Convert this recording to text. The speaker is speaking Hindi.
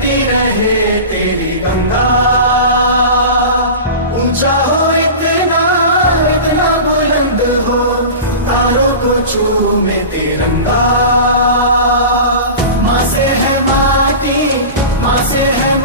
बहती रहे तेरी गंगा, ऊंचा हो इतना इतना बुलंद हो, तारों को चूमे तिरंगा। माँ से है माटी, माँ से है